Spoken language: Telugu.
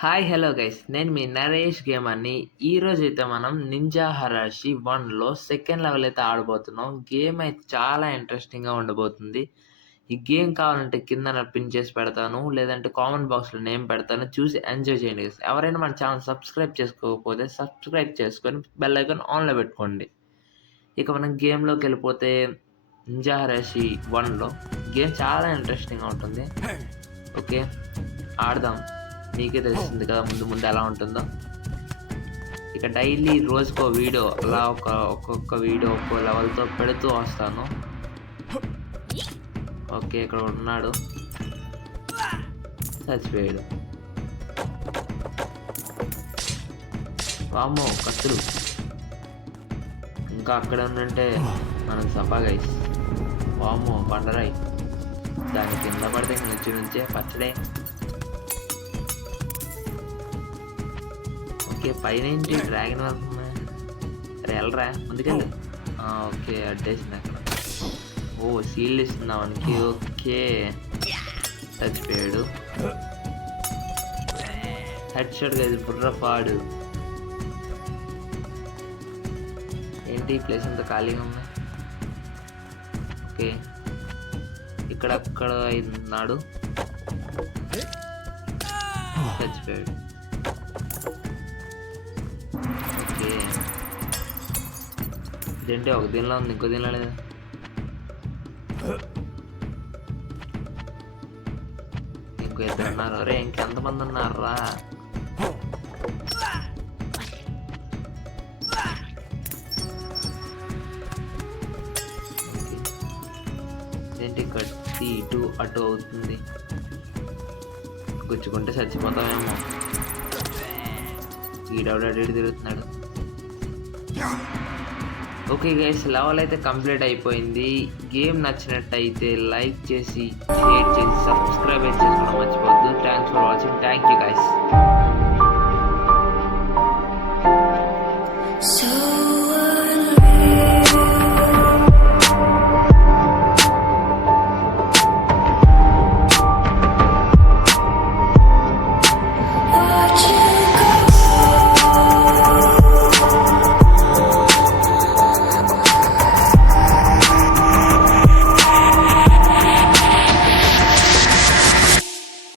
హాయ్ హలో గైస్, నేను మీ నరేష్ గేమర్ని. ఈరోజు అయితే మనం నింజా హరాషి 1లో సెకండ్ లెవెల్ అయితే ఆడబోతున్నాం. గేమ్ అయితే చాలా ఇంట్రెస్టింగ్గా ఉండబోతుంది. ఈ గేమ్ కావాలంటే కింద పిన్ చేసి పెడతాను, లేదంటే కామెంట్ బాక్స్లో నేమ్ పెడతాను, చూసి ఎంజాయ్ చేయండి గైస్. ఎవరైనా మన ఛానల్ సబ్స్క్రైబ్ చేసుకోకపోతే సబ్స్క్రైబ్ చేసుకొని బెల్ ఐకాన్ ఆన్లో పెట్టుకోండి. ఇక మనం గేమ్లోకి వెళ్ళిపోతే నింజా హరాషి 1లో గేమ్ చాలా ఇంట్రెస్టింగ్గా ఉంటుంది. ఓకే, ఆడదాం. మీకే తెలుస్తుంది కదా ముందు ముందు ఎలా ఉంటుందో. ఇక డైలీ రోజుకో వీడియో అలా ఒక్కొక్క వీడియో ఒక్కో లెవెల్తో పెడుతూ వస్తాను. ఓకే, ఇక్కడ ఉన్నాడు, చచ్చిపోయాడు. వామ్మో, కత్తులు ఇంకా అక్కడ ఉందంటే మనం సఫా గైస్. వామ్మో, బండరాయి, దాని కింద పడితే నుంచే పచ్చడే. ఓకే, పైన ఏంటి డ్రాగన్ వెళ్తుంది? అరే వెళ్ళరా, ముందుకెళ్ళి. ఓకే, అడ్డేసింది అక్కడ. ఓ, సీల్డ్ ఇస్తుంది మనకి. ఓకే, చచ్చిపోయాడు. హెడ్ షాట్ కదా, బుర్ర పాడు. ఏంటి ప్లేస్ అంతా ఖాళీగా ఉంది? ఓకే, ఇక్కడక్కడ ఉన్నాడు, చచ్చిపోయాడు. ఓకే, ఇదేంటి ఒక దీనిలో ఉంది, ఇంకో దీనిలో లేదా? ఇంకో ఇద్దరు ఉన్నారు. అరే ఇంకెంతమంది ఉన్నారా? ఏంటి కత్తి ఇటు అటు అవుతుంది, గుచ్చుకుంటే చచ్చిపోతామేమో. ఈడవుడు అటు తిరుగుతున్నాడు. ఓకే గైస్, లెవెల్ అయితే కంప్లీట్ అయిపోయింది. గేమ్ నచ్చినట్టయితే లైక్ చేసి, షేర్ చేసి, సబ్స్క్రైబ్ చేసుకోవడం మర్చిపోవద్దు. Thanks for watching. Thank you guys.